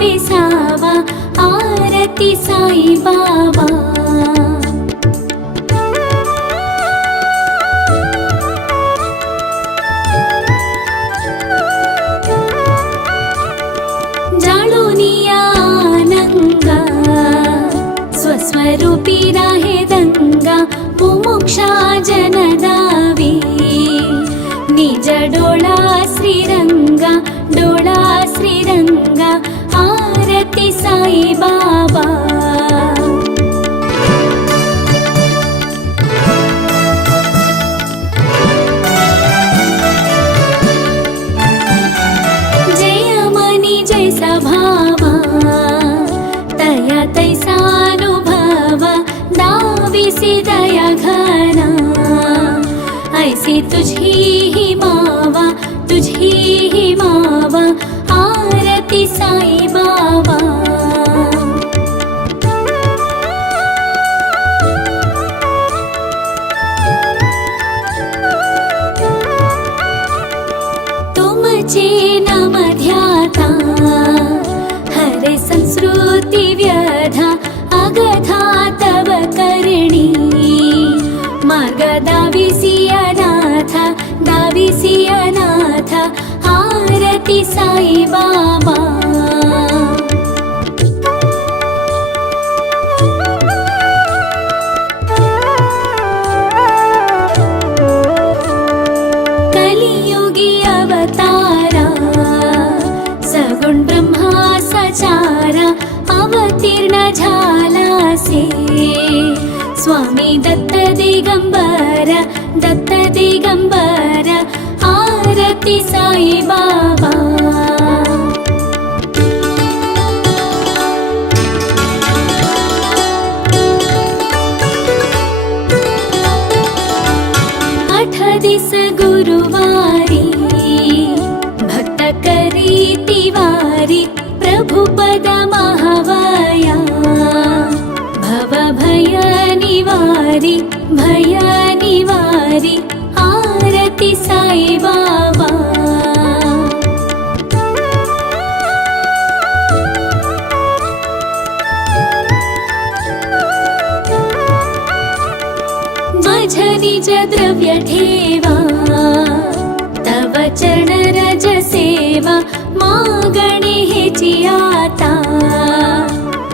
विसावा आरती साई बाबा। स्वरूपी राहे दंगा मुमुक्षा जनदावी निज डोळा श्रीरंगा आरती साई बाबा। जय मनी जैसा भावा तया तैसा दाविसी दया घना ऐसी तुझी ही मावा आरती साई बाबा। तुमचे नाम ध्याता हरे संस्कृती व्यधा अगधा तव करणी मार्ग दाविसी अनाथ आरती साई बाबा। कलियुगी अवतारा सगुण ब्रह्मा सचारा अवतीर्ण झालासे स्वामी दत्त दिगंबर आरती साई बाबा। आठ दिस गुरुवारी भक्त करी तिवारी प्रभु पद महावया भव भय निवारी आरती साई बाबा। माझ निज द्रव्य ठेवा तव चरण रज सेवा मागणे हेची आता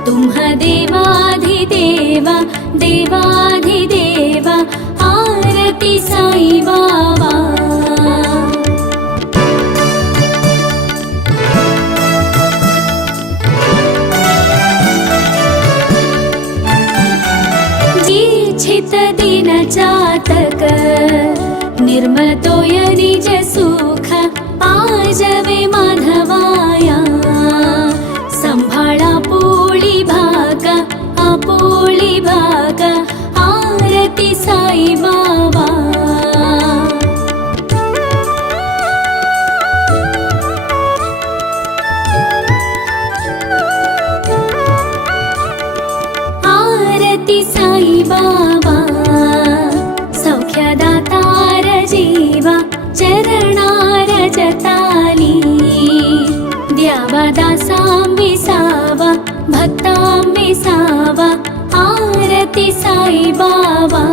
तुम्हा देवाधिदेवा आरती साई बाबा। जीछित दिन चातक निर्मल तोय निज सुख पाजवे माधवाया संभाळा पोळी भागा आरती साई बाबा। आरती साई बाबा सौख्यदातार जीवा चरणार जताली द्यावा दासांबिसावा भक्तांबिसावा आरती साई बाबा।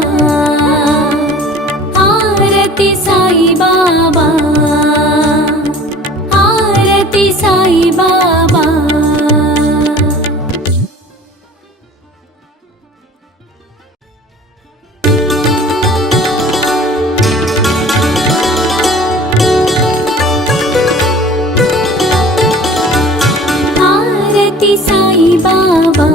आरती साई बाबा आरती साई बाबा। आरती साई बाबा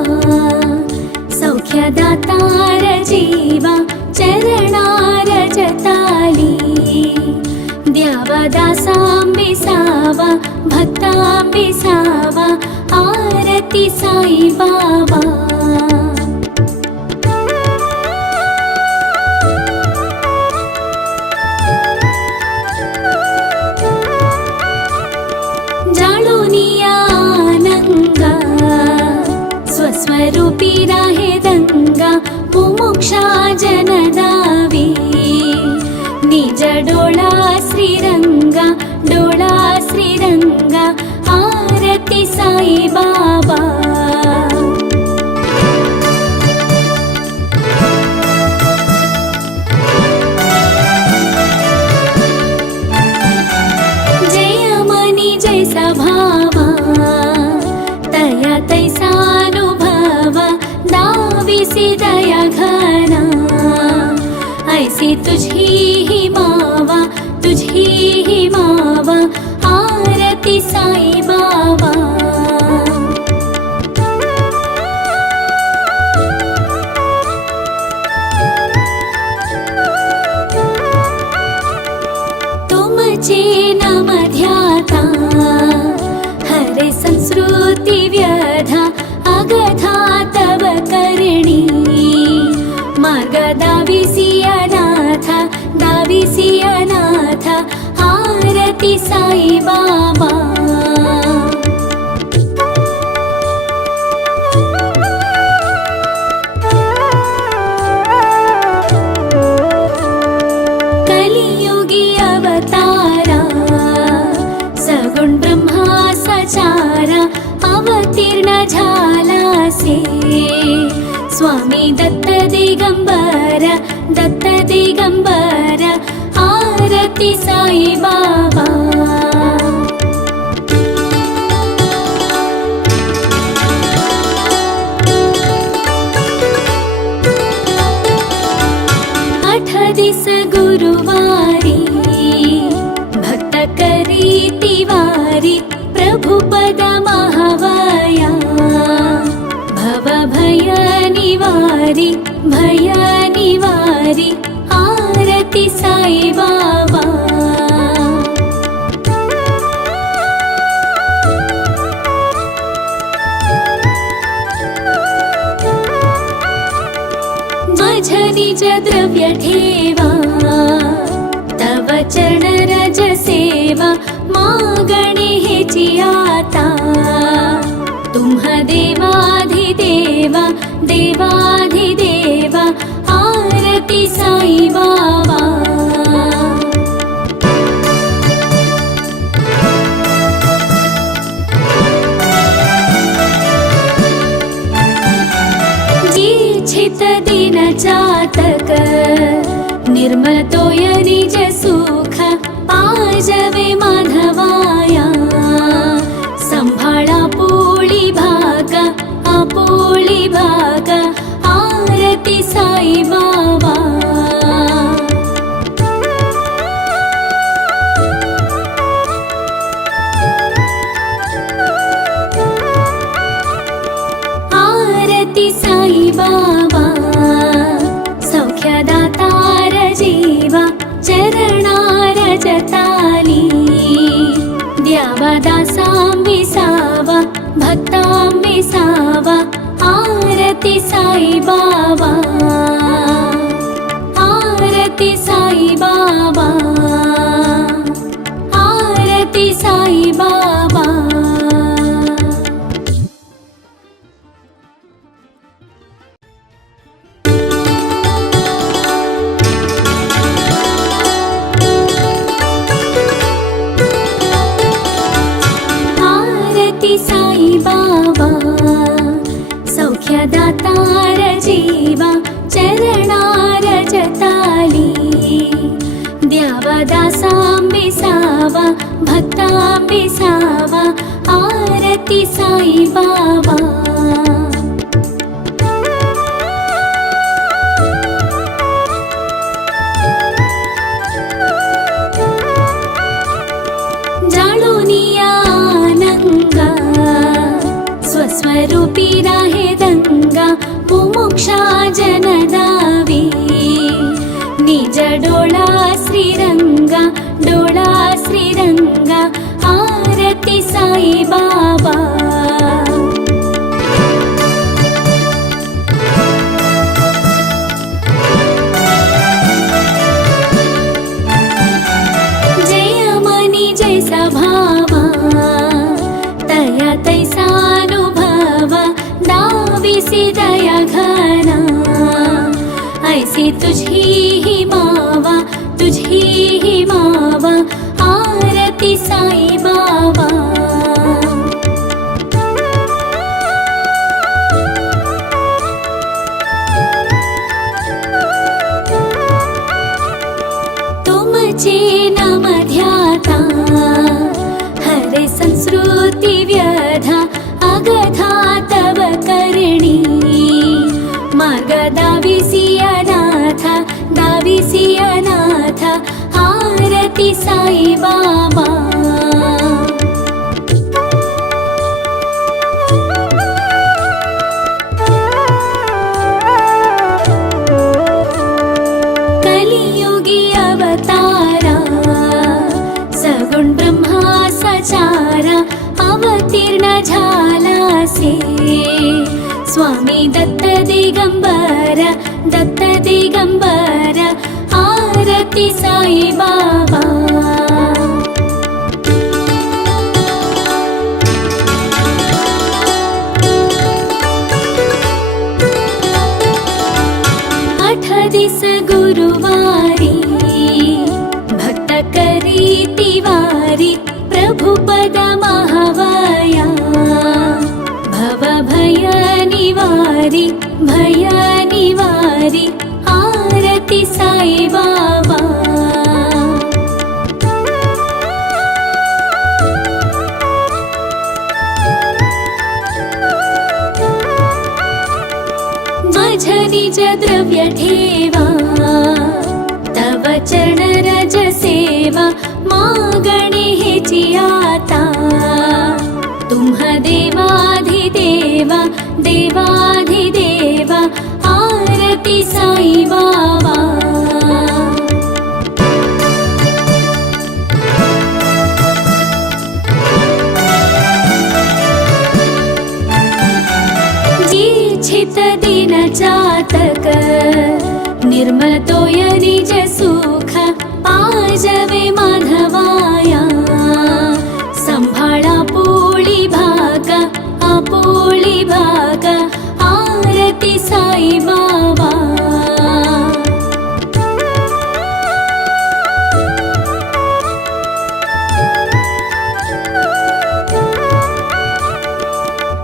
सौख्यदातार जीवा चरणार जताली द्यावा दासांबिसावा भक्तांबिसावा आरती साई बाबा। स्वरूपी राहे दंगा मुमुक्षा जनदावी निज डोळा श्रीरंगा आरती साई बाबा। ऐसी तुझी ही मावा, तुझी ही मावा, आरती साई बाबा. तुमचे नाम ध्याता हरे संस्कृती व्यधा अगथा तव करणी. मार्ग दाविसी अनाथ, दाविसी अनाथ, आरती साई बाबा. कलियुगी अवतारा सगुण ब्रह्मा सचारा अवतीर्ण झालासे. स्वामी दत्त दिगंबर, दत्त दिगंबर, आरती साई बाबा. आठ दिस गुरुवारी भक्त करी तिवारी. प्रभु पद महावया भव भय निवारी, भय निवारी, आरती साई बाबा. माझ निज द्रव्य ठेवा तव चरण रज सेवा. मागणे हेची आता तुम्हा देवाधिदेवा, देवाधिदेवा, आरती साई बाबा. जिच्छित दिन जातक निर्मल तोय निज सुख. पाजवे माधवाया संभाळा पोळी भागा, आपोळी भागा, आरती साई बाबा. आरती साई बाबा सौख्यदातार जीवा. चरणार जताली द्यावा दासां विसावा, भक्तां विसावा, आरती साई बाबा. आरती साई बाबा, आरती साई बाबा. आरती साई बाबा सौख्यदातार जीवा. चरणार जताली द्यावा दासां विसावा, भक्तां विसावा, आरती साई बाबा. जाणूनिया आनंगा स्वस्वरूपी राहे दंगा. मुमुक्षा जनदावी निज डोळा श्रीरंगा, डोळा श्रीरंगा, आरती साई बाबा. जय मनी जैसा भावा तया तैसानुभवा. दाविसी दया घना ऐसी तुझी ही मावा, तुझी ही मावा, आरती साई बाबा. तुमचे नाम ध्याता हरे संस्कृती व्यधा अगथा तव करणी. मार्ग दाविसी अनाथ, दाविसी आरति साई बाबा। कलियुगी अवतारा सगुण ब्रह्मा सचारा अवतीर्ण झाला से स्वामी दत्त दिगंबर दत्त दिगंबर आरती साई बाबा। आठ दिस गुरुवारी भक्त करी तिवारी प्रभु पद महावाया भव भय निवारी भय निवारी आरती साई बाबा। माझ निज द्रव्य ठेवा तव चरण रज सेवा मागणे हेची आता तुम्हा देवाधिदेवा देवाधिदेवा आरती साई बाबा। छित दिन जातक निर्मल तोय निज सुख पाजवे माधवाया संभाळा पोळी भागा आपोळी भागा आरती साई बाबा।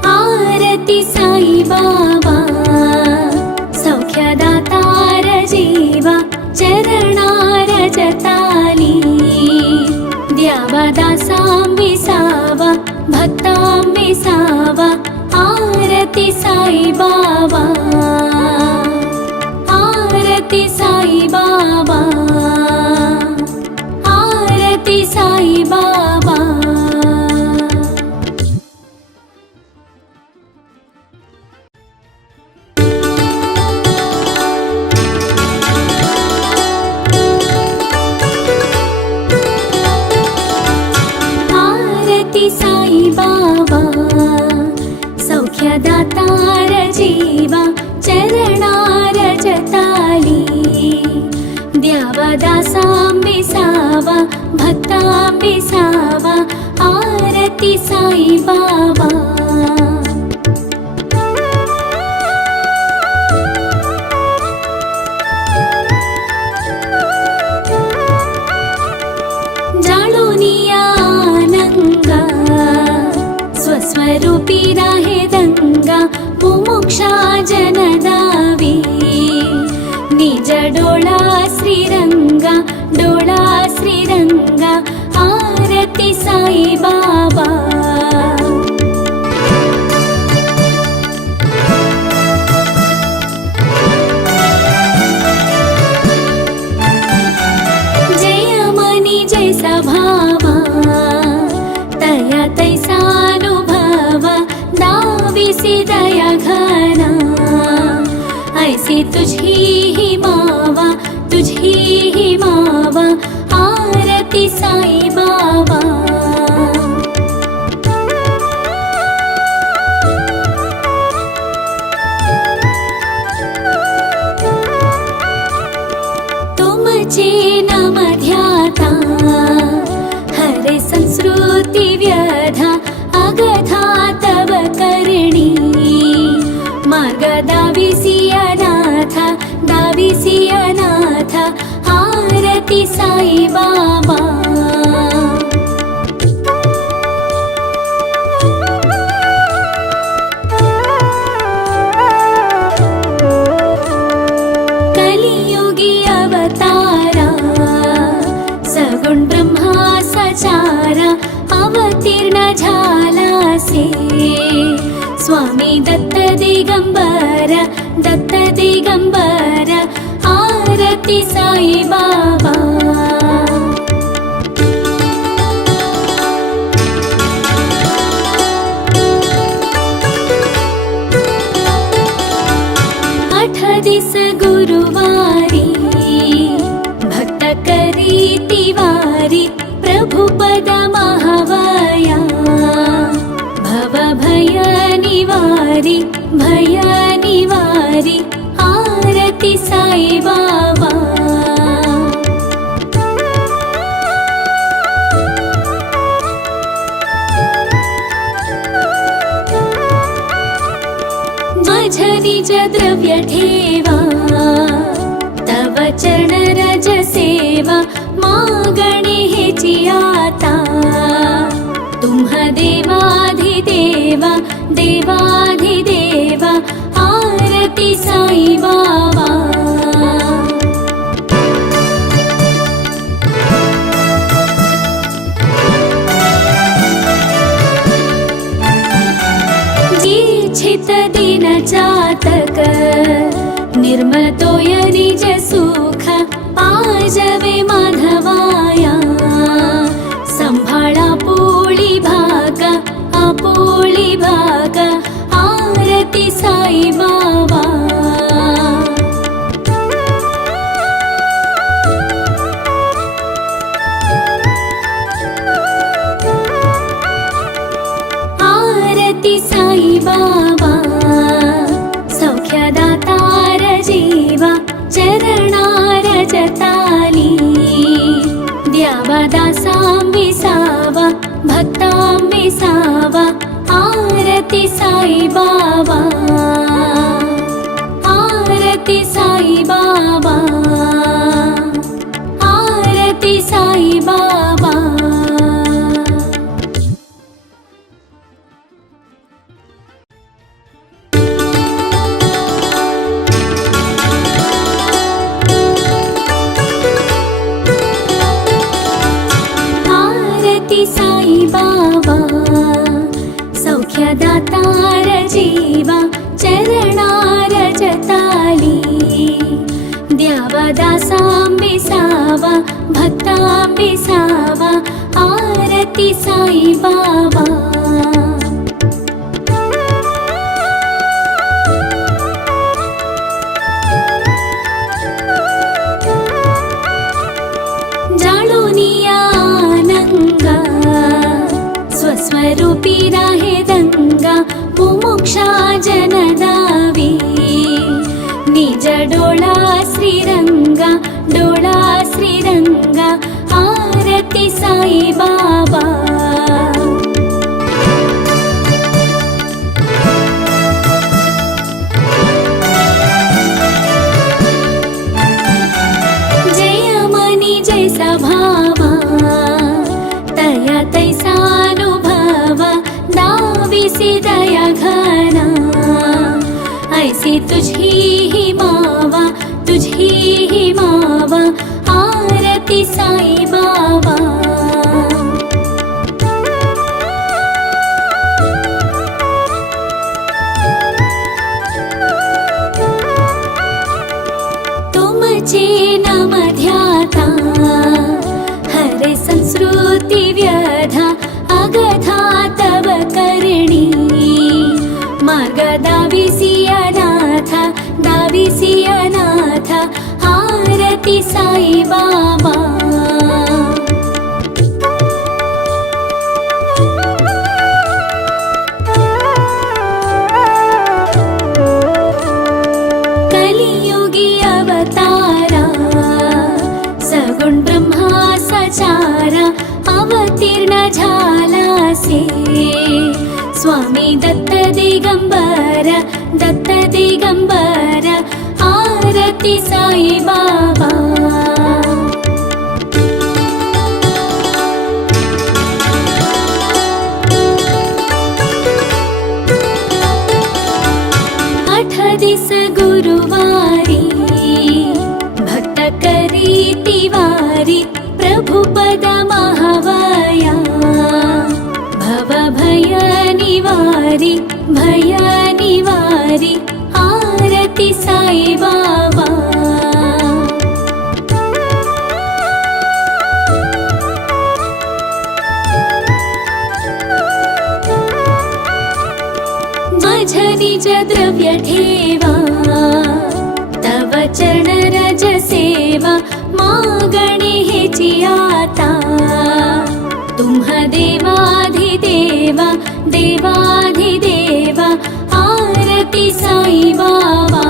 आरती साई बाबा सौख्यदातार जीवा चरणार जताली द्यावा दासांबिसावा भक्तांबिसावा आरती साई बाबा। आरती साई बाबा आरती साई बाबा। आरती साई बाबा सौख्यदातार जीवा चरणार जताली द्यावा दासांबिसावा भक्तांबिसावा आरती साई बाबा। स्वस्वरूपी राहे दंगा मुमुक्षा जनदावी निज डोळा श्रीरंगा आरती साई बाबा। जय मनी जैसा भावा तया तैसा दाविसी दया घना ऐसी तुझी ही मावा आरती साई बाबा। तुमचे नाम ध्याता हरे संस्कृती व्यधा अगधा तव करणी मार्ग दाविसी अनाथ आरती साई बाबा। कलियुगी अवतारा सगुण ब्रह्मा सचारा अवतीर्ण झाला से स्वामी दत्त दिगंबर दत्त दिगंबर आरती साई बाबा। निवारी भय निवारी आरती साई बाबा माझ निज द्रव्य ठेवा तव चरण रज सेवा मागणे हेची आता तुम्हा देवाधिदेवा देवाधिदेवा आरती साई बाबा जिच्छित दिन चातक निर्मल तोय निज सुख पाजवे माधवाया संभाळा पोळी भागा आपोळी भागा आरती साई बाबा आरती साई बाबा सौख्यदातार जीवा चरणार जताली द्यावा दासांबी सावा भक्तांबी सावा आरती साई बाबा आरती साई बाबा आरती साई बाबा साई बाबा सौख्यदातार जीवा चरणार जताली द्यावा दासांबी सावा भक्तांबी सावा आरती साई बाबा स्वस्वरूपी राहे दंगा मुमुक्षा जनदावी निज डोळा श्रीरंगा आरती साई बाबा जय मनी जैसा भावा तया तैसानुभवा दाविसी दया घना ऐसी तुझी ही मावा आरती साई बाबा तुमचे नाम ध्याता हरे संस्कृती व्यधा अगधा तव करणी मार्ग दाविसी अनाथ आरती साई बाबा कलियुगी अवतारा सगुण ब्रह्मा सचारा अवतीर्ण झालासे स्वामी दत्त दिगंबर आरती साई बाबा आठ दिस गुरुवारी भक्त करी तिवारी प्रभुपद महावया भव भय निवारी आरती साई बाबा माझ निज द्रव्य ठेवा तव चरण रज सेवा मागणे हेची आता तुम्हा देवाधिदेवा देवाधिदेवा साई बाबा.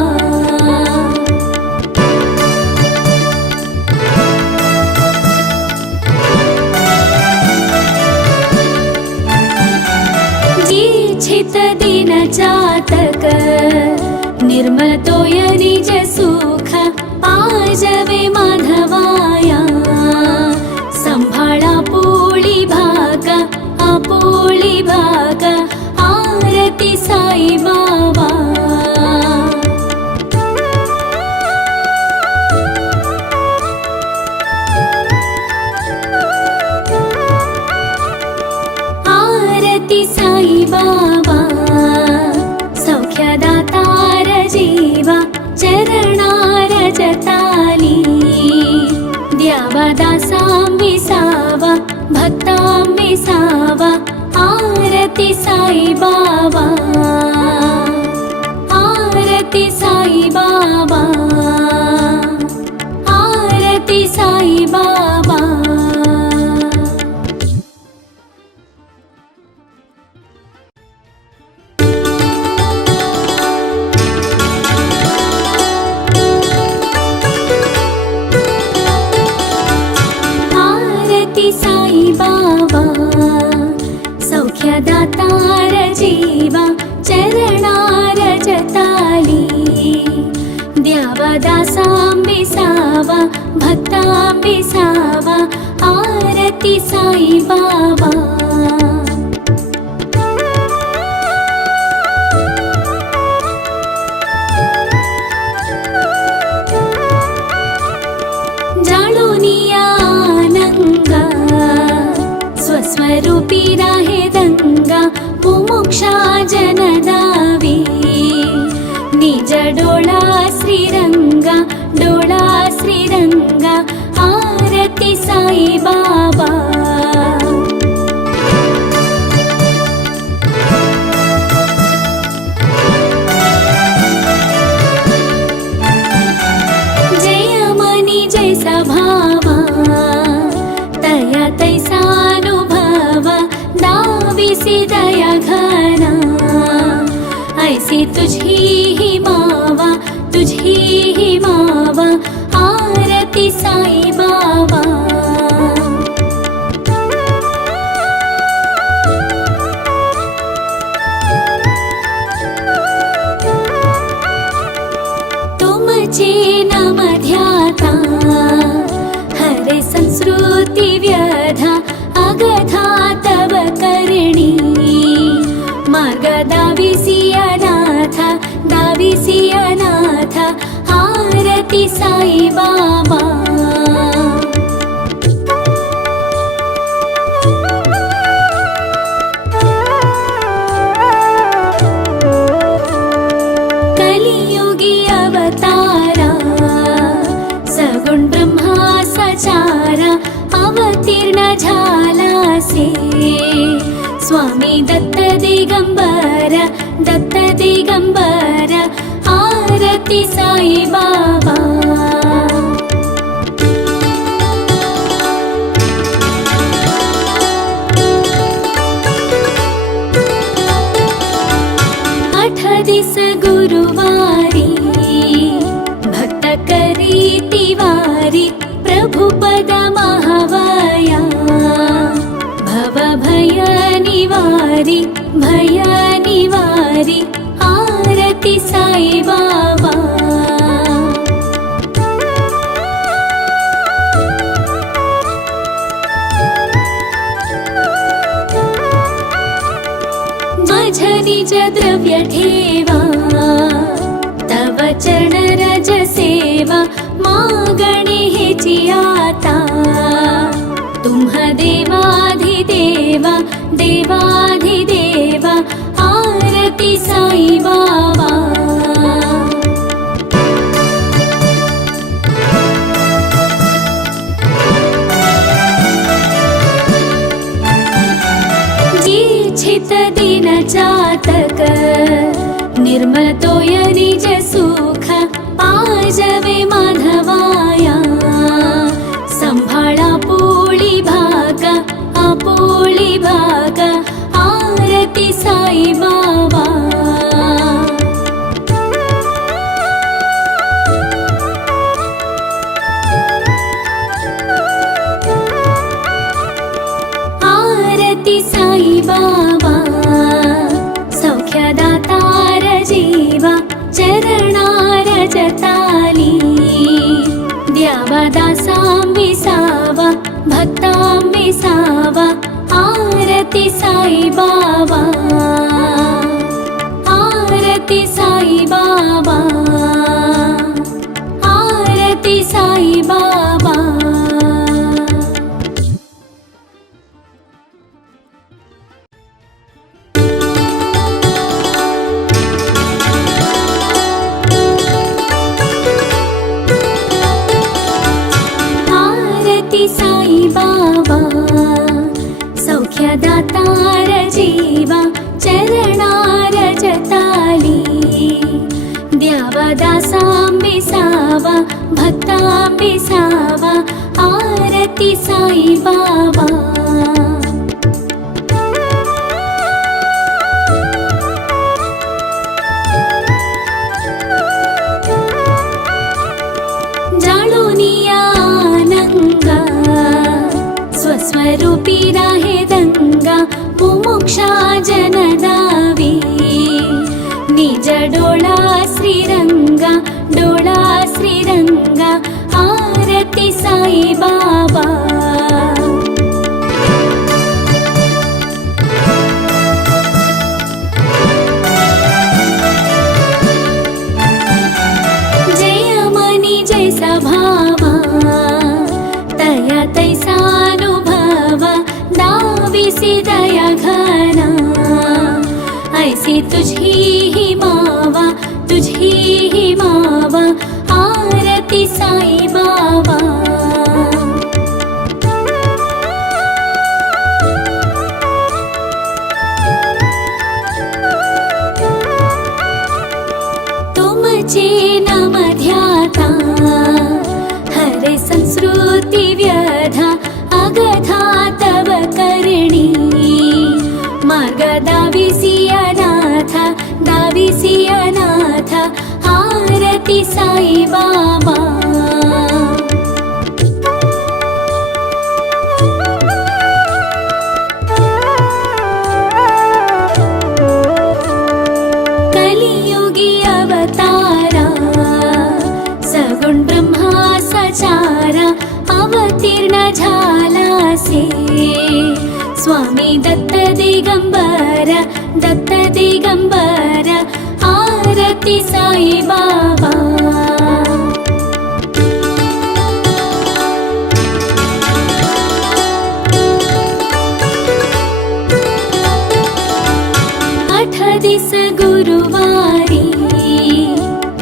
छित दिन चातक निर्मल तोय निज सुख पाजवे माधवाया. संभाळा पोळी भाग आपोळी भाग आरती साई बाबा. आरती साई बाबा सौख्यदातार जीवा चरणार जताली. द्यावा दासांबी सावा भक्तांबी सावा आरती साई बाबा. आरती साई बाबा. आरती साई बाबा. साई बाबा सौख्यदातार जीवा चरणार जताली. द्यावा दासांबी सावा भक्तांबी सावा आरती साई बाबा. स्वस्वरूपी राहे दंगा मुमुक्षा जनदावी. निज डोळा श्रीरंगा डोळा श्रीरंगा आरती साई बाबा. जय मनी जैसा भावा तया तैसा दाविसी दया घना. ऐसी तुझी ही मावा तुझी ही मावा आरती साई बाबा. तुमचे नाम ध्याता हरे संस्कृती व्यधा अगथा तव करणी. मार्ग दाविसी अनाथ दाविसी अनाथ आरती साई बाबा. कलियुगी अवतारा सगुण ब्रह्मा सचारा अवतीर्ण झालासे. स्वामी दत्त दिगंबर आरती साई बाबा. दिस गुरुवारी भक्त करी तिवारी प्रभुपद महावया. भव भय निवारी आरती साई बाबा. माझ निज द्रव्य ठेवा तव चरण रज सेवा मागणे हेची आता. तुम्हा देवाधिदेवा देवाधिदेवा आरती साई बाबा. छित दिन चातक निर्मल तोय निज सुख पाजवे माधवाया. संभाळा पोळी भाग आपोळी भाग आरती साई बाबा. बाबा सौख्यदातार जीवा चरणार जताली द्यावा दासां विसावा भक्तां विसावा आरती साई बाबा आरती साई बाबा आरती साई बाबा आरती साई बाबा सौख्यदातार जीवा चरणार जताली द्यावा दासां विसावा भक्तां विसावा आरती साई बाबा जाळूनिया आनंगा स्वस्वरूपी राहे दंगा मुमुक्षा जनदावी निज डोळा श्रीरंगा आरती साई बाबा जय मनी जैसा भावा तया तैसानुभवा दाविसी दया घना ऐसी तुझी ही मावा आरती साई बाबा तुमचे नाम ध्याता हरे संस्कृती व्यधा अगधा तव करणी मार्ग दाविसी अनाथ आरती साई बाबा कलियुगी अवतारा सगुण ब्रह्मा सचारा अवतीर्ण झालासे स्वामी दत्त दिगंबर आरती साई बाबा आठ दिस गुरुवारी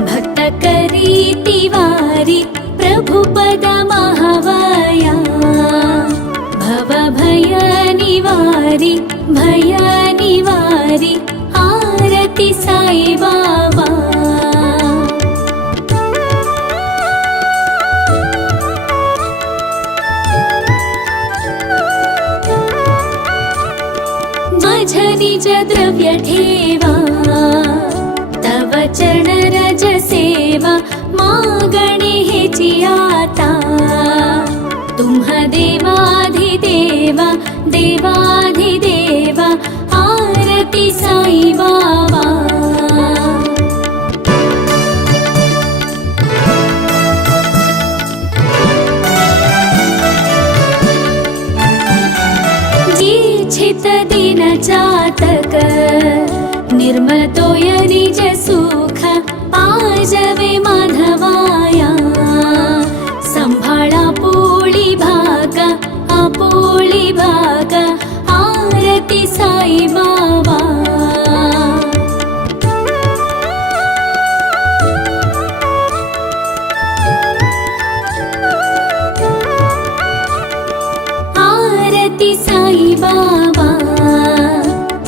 भक्त करी तिवारी प्रभु पद महावया भव भय निवारी आरती साई बाबा माझ निज द्रव्य ठेवा तव चरण रज सेवा मागणे हेची आता तुम्हा देवाधिदेवा आरती साई बाबा जिच्छित दिन जातक निर्मल तोय निज सुख पाजवे माधवाया संभाळा आपोळी भागा आरती साई बाबा आरती साई बाबा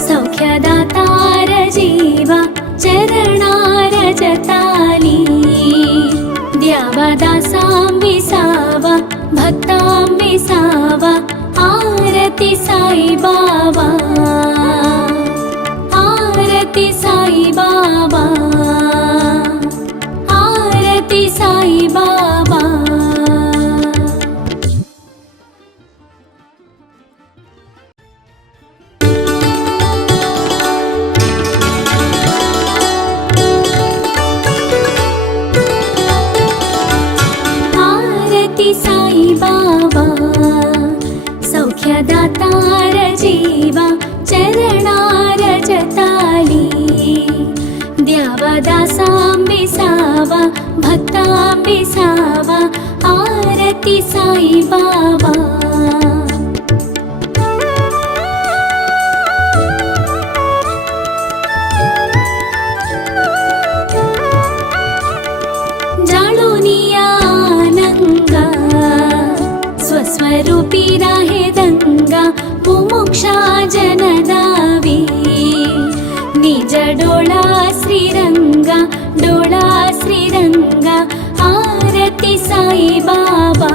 सौख्यदातार जीवा चरणार जताली द्यावा दासां विसावा भक्तां विसावा आरती साई बाबा आरती साई बाबा आरती साई बाबा साई बाबा सौख्यदातार जीवा चरणार जताली द्यावा दासांबिसावा भक्तांबिसावा आरती साई बाबा स्वरूपी राहे दंगा मुमुक्षा जनदावी निज डोळा श्रीरंगा आरती साई बाबा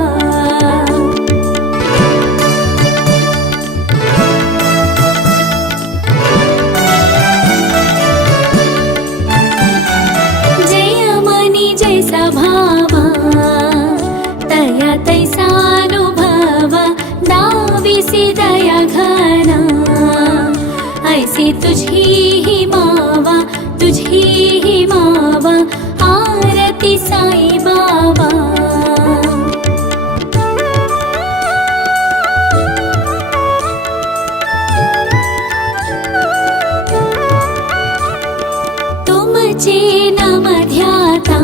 जय मनी जैसा भावा तया तैसा दाविसी दया घना ऐसी तुझी ही मावा आरती साई बाबा तुमचे नाम ध्याता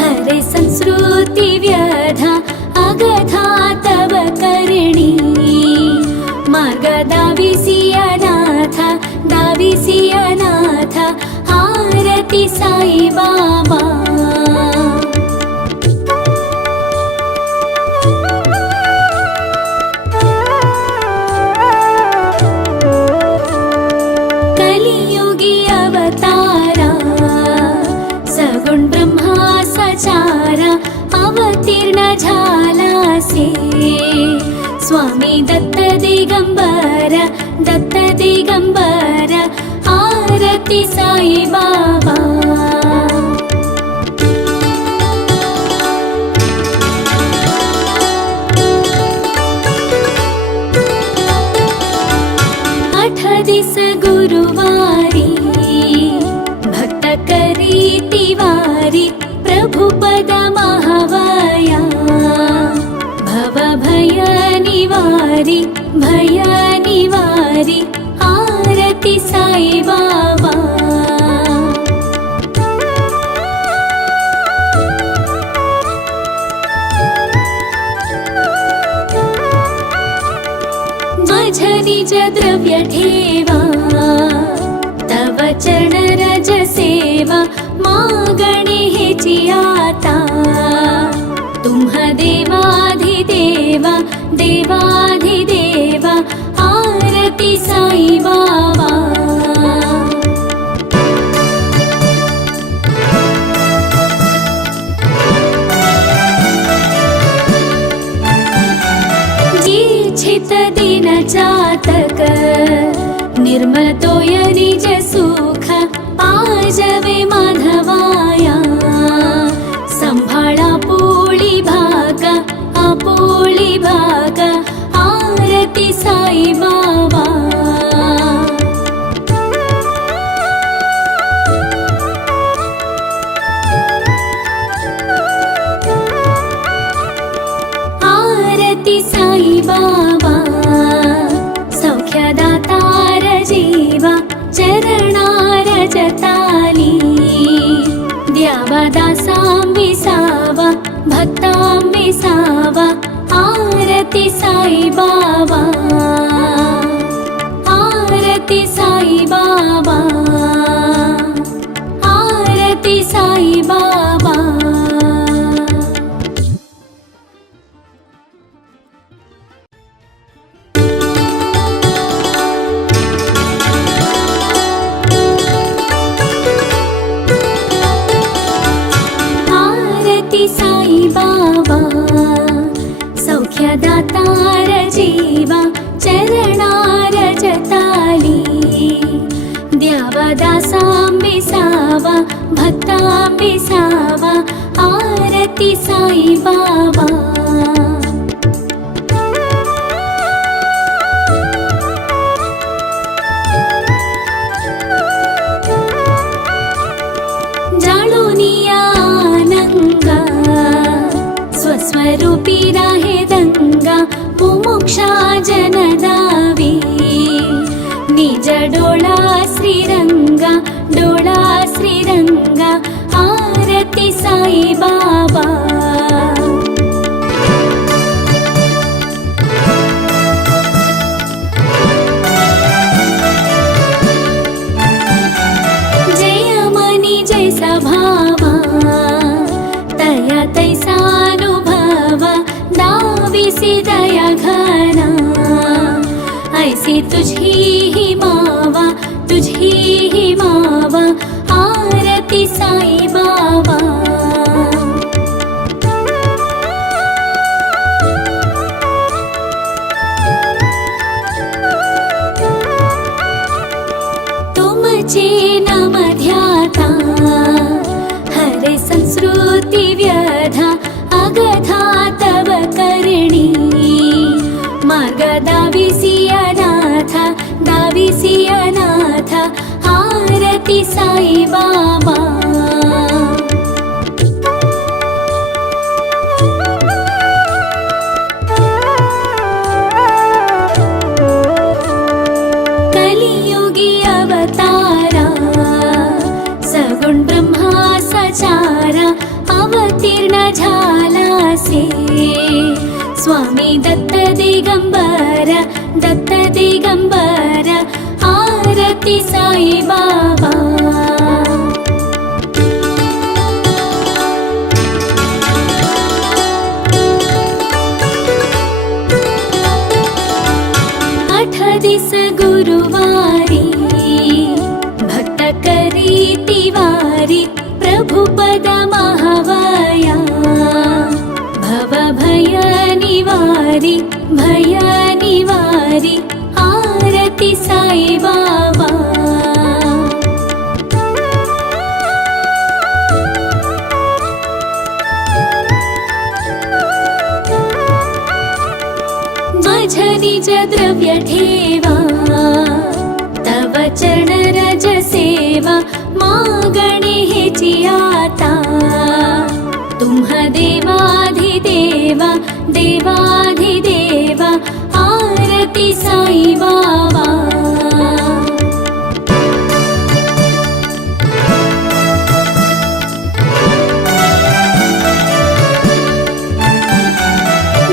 हरे संस्कृती व्यधा अगधा तव करणी मार्ग दाविसी अनाथ आरती साई बाबा कलियुगी अवतारा सगुण ब्रह्मा सचारा अवतीर्ण झालासे स्वामी दत्त दिगंबर आरती साई बाबा आठ दिस गुरुवारी भक्त करी तिवारी प्रभु पद महावया भव भय निवारी आरती साई बाबा माझ निज द्रव्य ठेवा तव चरण रज सेवा मागणे हेची आता तुम्हा देवाधिदेवा आरती साई बाबा जी छित दिन चातक निर्मल तोय निज सुख पाजवे माधवाया संभाळा पोळी भाग आरती साई बाबा आरती साई बाबा सौख्यदातार जीवा चरणार जताली द्यावा दासांबिसावा भक्तांबिसावा आरती साई बाबा आरती साई बाबा आरती साई बाबा आरती साई बाबा सौख्यदातार जीवा चरणार जताली द्यावा दासांबिसावा भक्तांबिसावा आरती साई बाबा स्वस्वरूपी राहे दंगा मुमुक्षा जनदावी निज डोळा श्रीरंगा आरती साई बाबा भावा तया तैसानुभवा दाविसी दया घना ऐसी तुझी ही मावा आरती साई बाबा तुमचे नाम ध्याता हरे संस्कृती व्यधा अगधा तव करणी मार्ग दाविसी अनाथ आरती साई बाबा कलियुगी अवतारा सगुण ब्रह्मा सचारा अवतीर्ण झालासे स्वामी दत्त दिगंबर आरती साई बाबा आठ दिस गुरुवारी भक्त करी तिवारी प्रभुपद महावया भव भय निवारी आरती साई बाबा माझ निज द्रव्य ठेवा तव चरण रज सेवा मागणे हेची आता तुम्ह देवाधिदेवा आरती साई बाबा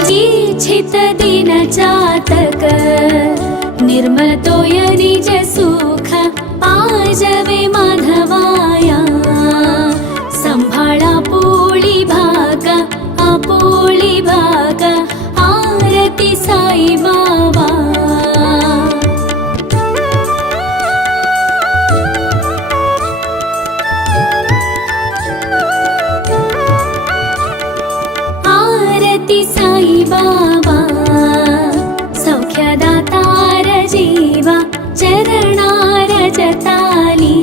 जिच्छित दिन चातक निर्मल तोय निज सुख पाजवे माधवाया संभाळा पोळी भाग आरती साई बाबा आरती साई बाबा सौख्यदातार जीवा चरणार जताली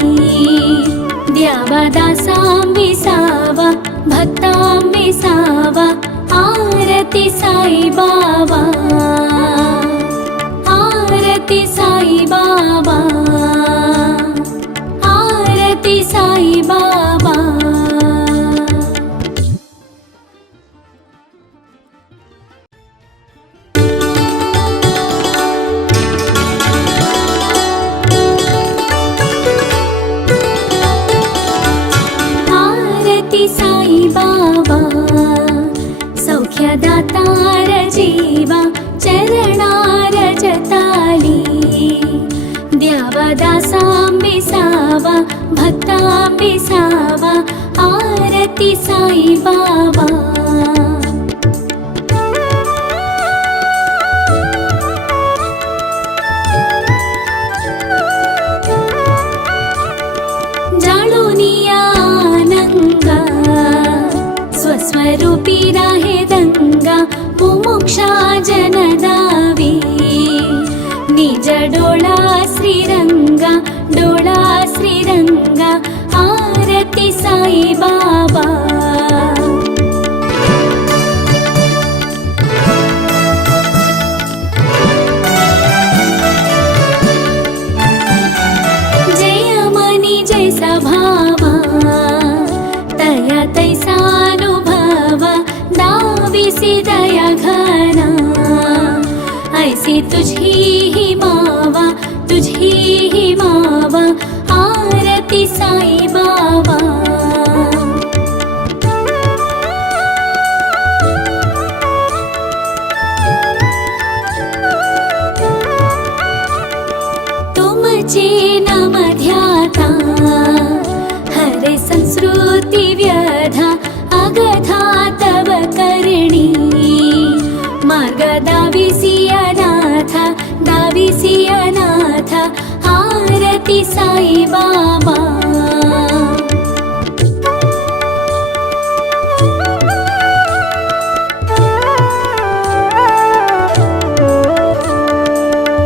द्यावा दासांबिसावा भक्तांबिसावा आरती साई बाबा आरती साई बाबा आरती साई बाबा आरती साई बाबा सौख्यदातार जीवा चरणार जताली द्यावा दासांबिसावा भक्तांबिसावा आरती साई बाबा स्वस्वरूपी राहे दंगा मुमुक्षा जनदावी निज डोळा श्रीरंगा आरती साई बाबा जय मनी जैसा भावा तया तैसानुभवा दाविसी ऐसी तुझी ही मावा, तुझी ही मावा, आरती साई बाबा. तुमचे नाम ध्याता हरे संस्कृती व्यधा, अगथा तव करणी मार्ग दाविसी अनाथ, दाविसी अनाथ, आरती साई बाबा.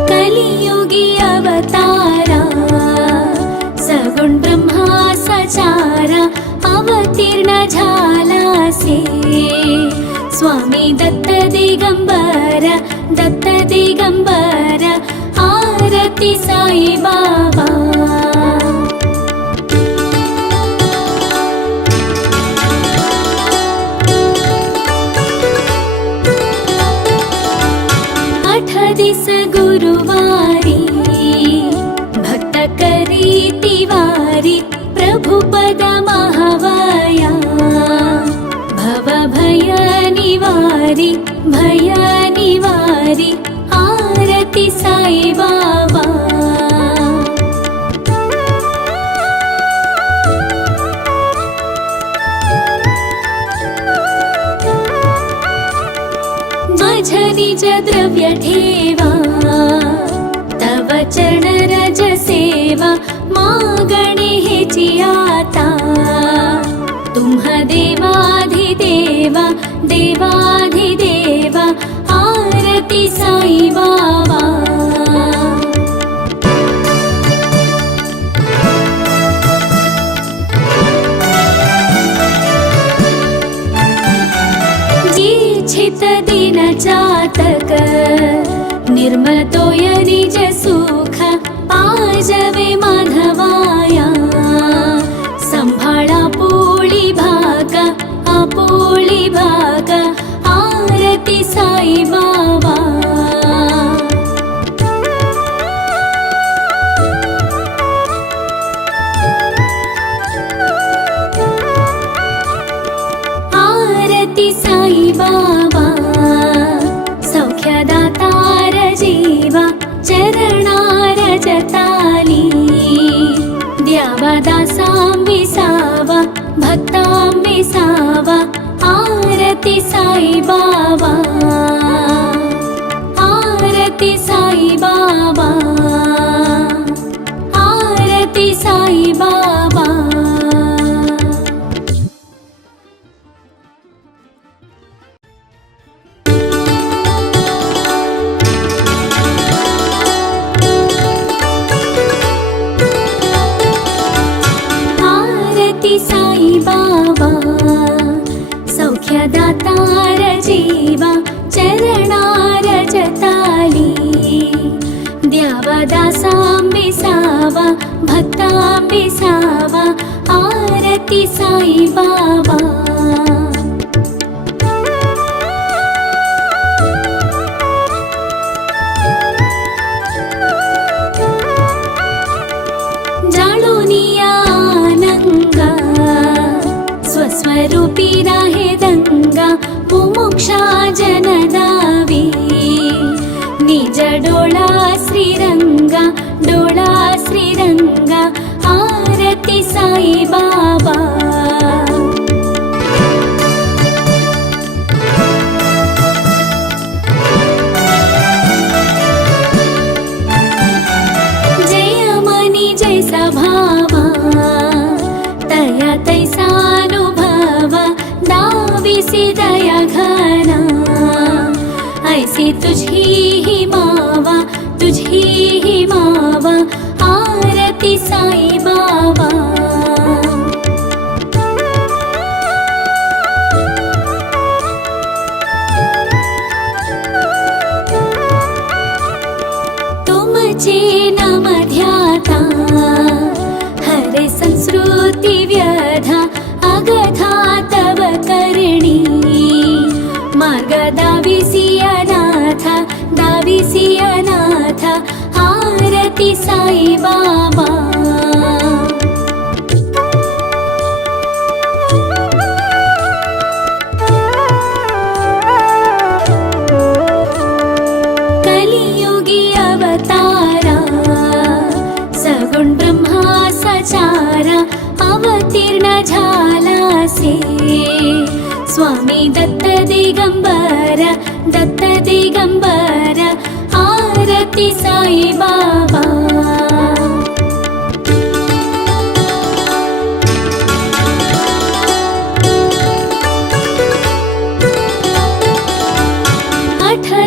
कलियुगी अवतारा सगुण ब्रह्मा सचारा, अवतीर्ण झालासे स्वामी दत्त दिगंबर, दत्त दिगंबर, आरती साई बाबा. आठ दिस गुरुवारी भक्त करी तिवारी, प्रभु पद महावया भव भय निवारी, भय निवारी, आरती साई बाबा. माझ निज द्रव्य ठेवा, तव चरण रज सेवा, मागणे हेची आता. तुम्हा देवाधिदेवा, देवाधिदेवा, आरती साई बाबा. जिच्छित दिन चातक, निर्मल तोय निज सुख, पाजवे माधवाया. संभाळा पोळी भागा, आपोळी भागा, आरती साई बाबा. आरती साई बाबा, सौख्यदातार जीवा, चरणार जताली. द्यावा दासां विसावा, भक्तां विसावा, आरती साई बाबा. आरती साई बाबा, आरती साई बाबा. आरती साई बाबा, सौख्यदातार जीवा, चरणार जताली. द्यावा दासां विसावा, भक्तां विसावा, आरती साई बाबा. स्वस्वरूपी राहे दंगा, मुमुक्षा जनदावी. निज डोळा श्रीरंगा, डोळा श्रीरंगा, आरती साई बाबा. जय मनी जैसा भावा, तया तैसानुभवा, दाविसी दया घना. ऐसी तुझी ही मावा, तुझी ही मावा, आरती साई बाबा. तुमचे नाम ध्याता हरे संस्कृती व्यधा, अगथा तव करणी मार्ग दाविसी अनाथ, अनाथ दाविसी अनाथ आरती साई बाबा कलियुगी अवतारा सगुण ब्रह्मा सचारा अवतीर्ण झालासे स्वामी दत्त दिगंबर आरती साई बाबा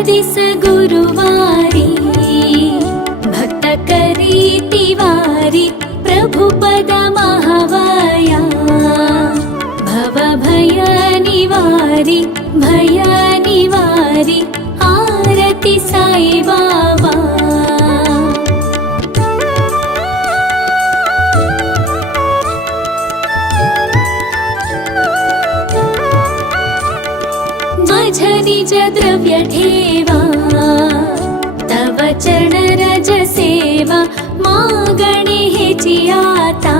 दिस गुरुवारी भक्त करी तिवारी प्रभु पद महावाया भव भय निवारी आरती साई बाबा माझ निज द्रव्य ठेवा तव चरण रज सेवा मागणे हेची आता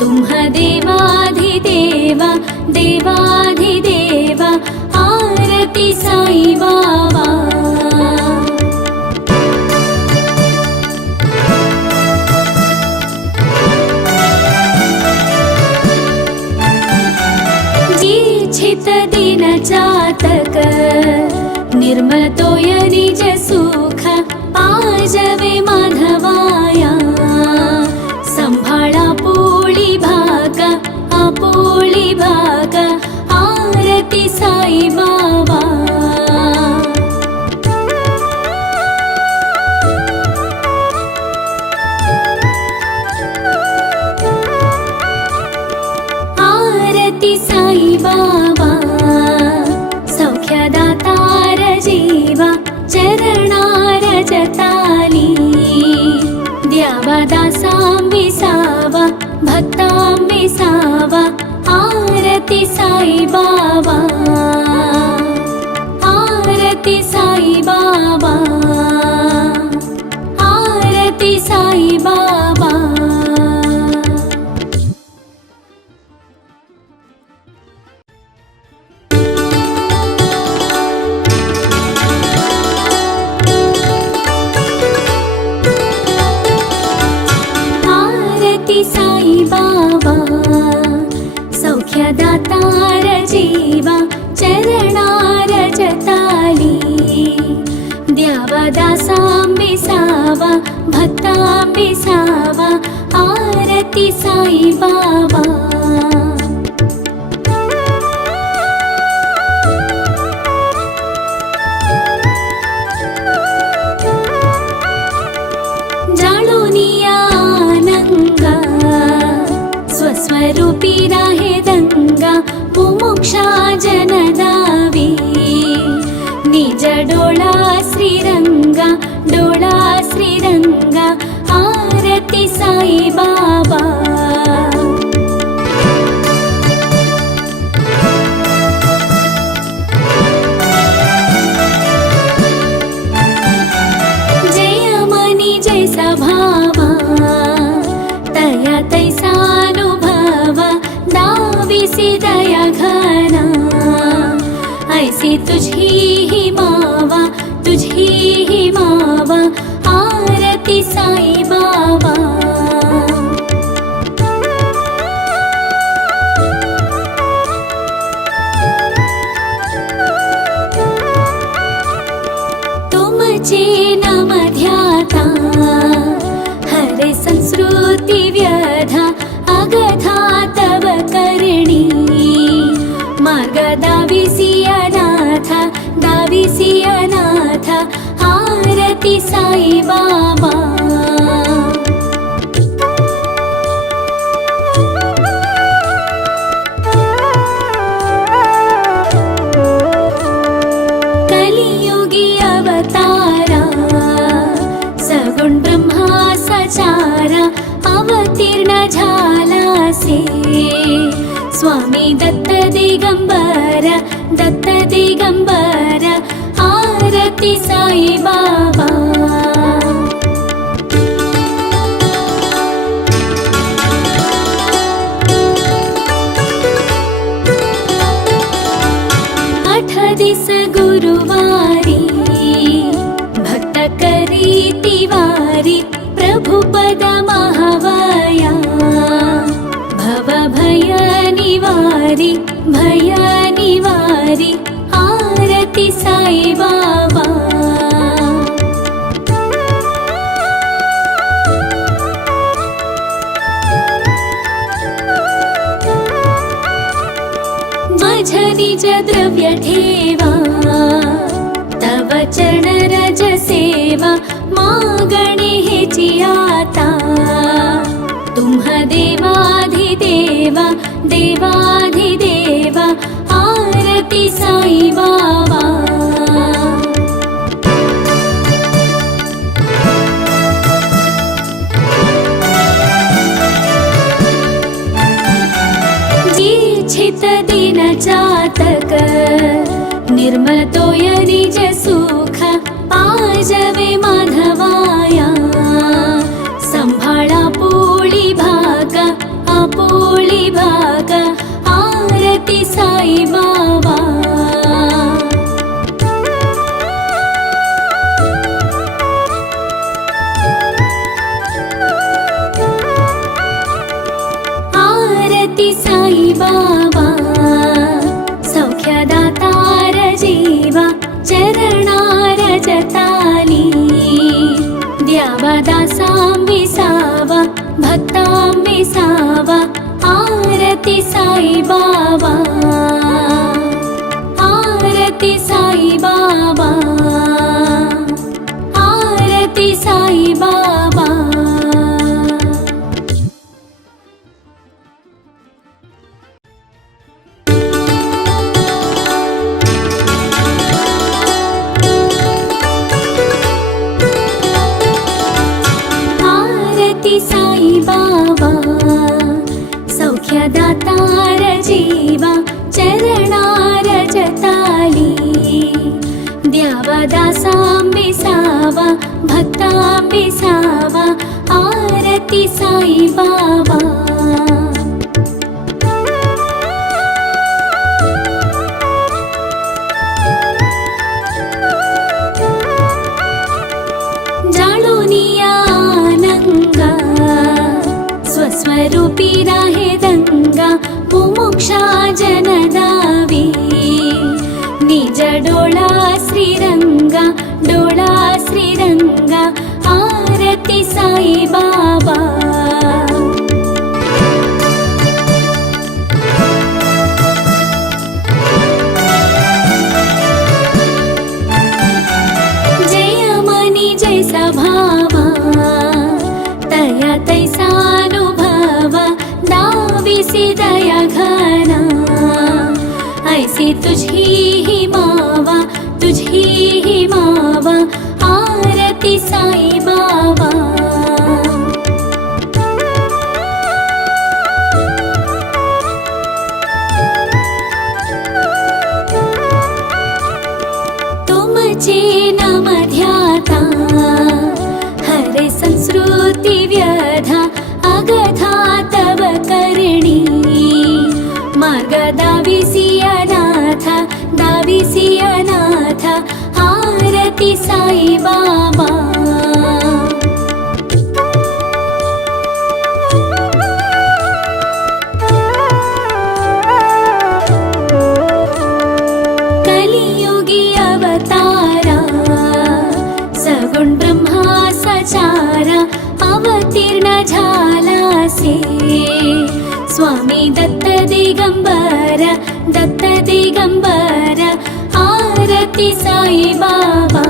तुम्हा देवाधिदेवा आरती साई बाबा छित दिन चातक निर्मल तोय निज सुख पाजवे माधवाया संभाळा पोळी भाग आरती साई बाबा आरती साई बाबा सौख्यदातार जीवा चरणार जताली द्यावा दासांबिसावा भक्तांबिसावा आरती साई बाबा आरती साई बाबा आरती साई बाबा साई बाबा सौख्यदातार जीवा चरणार जताली द्यावा दासांबिसावा भक्तांबिसावा आरती साई बाबा स्वस्वरूपी राहे दंगा मुमुक्षा जनदावी निज डोळा श्रीरंगा आरती साई बाबा जय मनी जैसा भावा तया तैसानुभवा दाविसी दया घना ऐसी तुझी ही मावा आरती साई बाबा तुमचे नाम ध्याता हरे संस्कृती व्यधा अगधा तव करणी मार्ग दाविसी अनाथ आरती साई बाबा कलियुगी अवतारा सगुण ब्रह्मा सचारा अवतीर्ण झालासे स्वामी दत्त दिगंबर आरती साई बाबा. दिस गुरुवारी भक्त करीति वारी प्रभुपद महावया. भव भय निवारी भय निवारी आरती साई बाबा. माझ निज द्रव्य ठेवा तव चरण रज सेवा. मागणे हेची आता तुम्हा देवाधिदेवा देवाधिदेवा आरती साई बाबा. जिच्छित दिन चातक निर्मल तोय निज सुख पाजवे माधवाया. संभाळा पोळी भागा आपोळी भागा आरती साई बाबा. आरती साई बाबा सौख्यदातार जीवा चरणार जताली. द्यावा दासां विसावा भक्तां विसावा आरती साई बाबा. आरती साई बाबा आरती साई बाबा. साई बाबा सौख्यदातार जीवा चरणार जताली. द्यावा दासां विसावा भक्तां विसावा आरती साई बाबा. स्वस्वरूपी राहे दंगा मुमुक्षा जनदावी. निज डोळा श्रीरंगा डोळा श्रीरंगा आरती साई बाबा. जय मनी जैसा भावा तया तैसानुभवा. दाविसी दया घना ऐसी तुझी ही मावा तुझी ही मावा आरती साई बाबा. तुमचे नाम ध्याता हरे संस्कृती व्यधा अगधा तव करणी. मार्ग दाविसी अनाथ आरती साई बाबा. कलियुगी अवतारा सगुण ब्रह्मा सचारा. अवतीर्ण झालासे स्वामी दत्त दिगंबर आरती साई बाबा.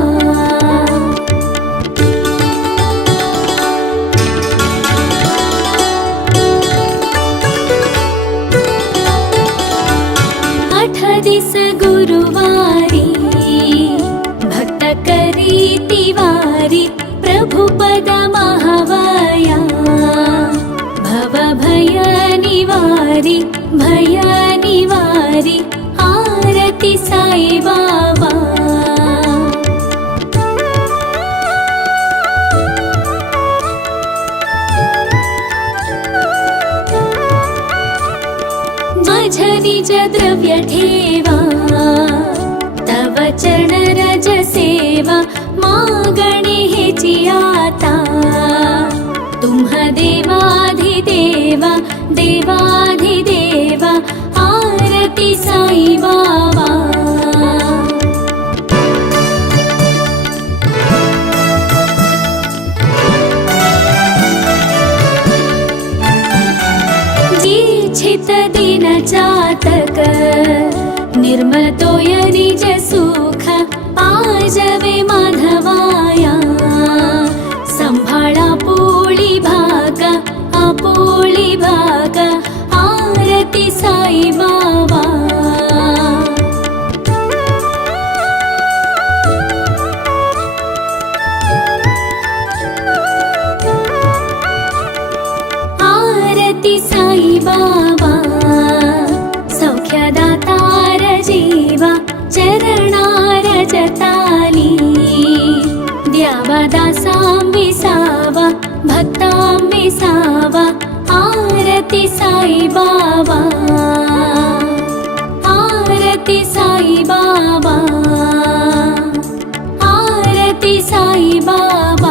दिस गुरुवारी भक्त करीति वारी प्रभुपद महावया. भव भय निवारी भय निवारी आरती साई बाबा. कर्तव्य ठेवा तव चरण रज सेवा मागणे हेची आता तुम्ह देवाधिदेवा देवाधिदेवा आरती साई बाबा छित दिन चातक निर्मल तोय निज सुख पाजवे माधवाया संभाळा पोळी भागा आपोळी भागा आरती साई बाबा आरती साई बाबा सौख्यदातार जीवा चरणार जताली द्यावा दासां विसावा भक्तां विसावा आरती साई बाबा आरती साई बाबा आरती साई बाबा